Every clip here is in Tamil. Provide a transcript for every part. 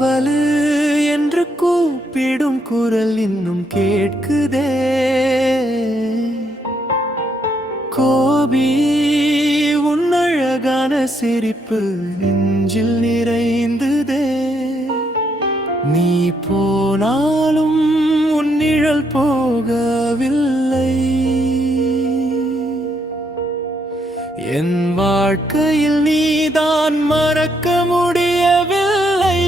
காவலு என்று கூப்பிடும் குரல் இன்னும் கேட்குதே. கோபி உன் அழகான சிரிப்பு நெஞ்சில் நிறைந்ததே. நீ போனாலும் உன் நிழல் போகவில்லை. என் வாழ்க்கையில் நீதான் மறக்க முடியவில்லை.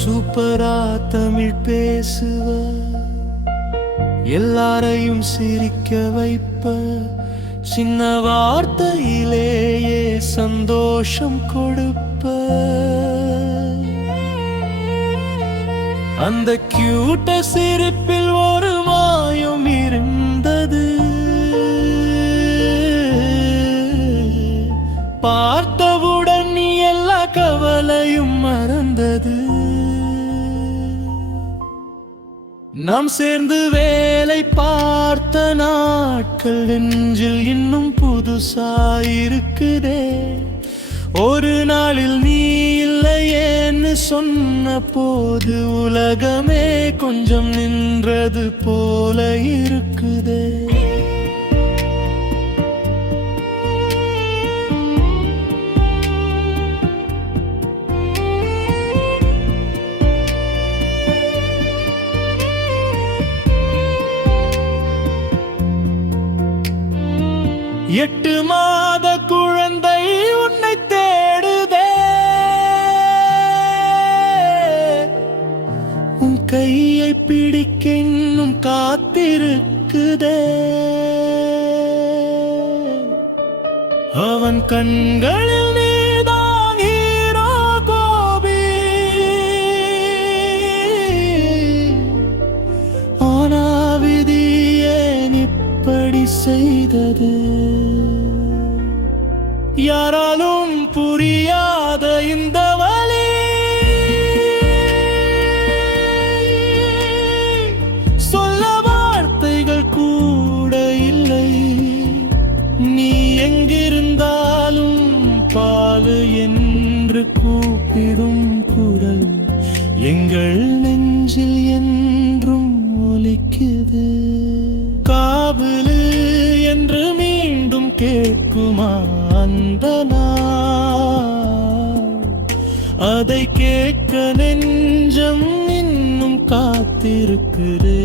சூப்பரா தமிழ் பேசுவ, எல்லாரையும் சிரிக்க வைப்ப, சின்ன வார்த்தையிலேயே சந்தோஷம் கொடுப்ப. அந்த கியூட்ட சிரிப்பில் ஒரு மாயம் இருந்தது. பார்த்தவுடன் நீ எல்லா கவலையும் மறந்தது. நாம் சேர்ந்து வேலை பார்த்த நாட்கள் நெஞ்சில் இன்னும் புதுசாயிருக்குதே. ஒரு நாளில் நீ இல்லையேன்னு சொன்ன போது உலகமே கொஞ்சம் நின்றது போல இருக்குதே. எட்டு மாத குழந்தை உன்னை தேடுதே. உன் கையை பிடிக்க இன்னும் காத்திருக்குதே. அவன் கண்களில் நீதான் ஹீரோ கோபி. ஆனா விதி ஏன் இப்படி செய்தது? யாராலும் புரியாத இந்த வலி சொல்ல வார்த்தைகள் கூட இல்லை. நீ எங்கிருந்தாலும் பாலு என்று கூப்பிடும் குரல் எங்கள் நெஞ்சில் என்றும் ஒலிக்குது. காவலு என்று மீண்டும் கேட்குமா அந்த நாள்? அதை கேட்க நெஞ்சம் இன்னும் காத்திருக்குது.